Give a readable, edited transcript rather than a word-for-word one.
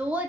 2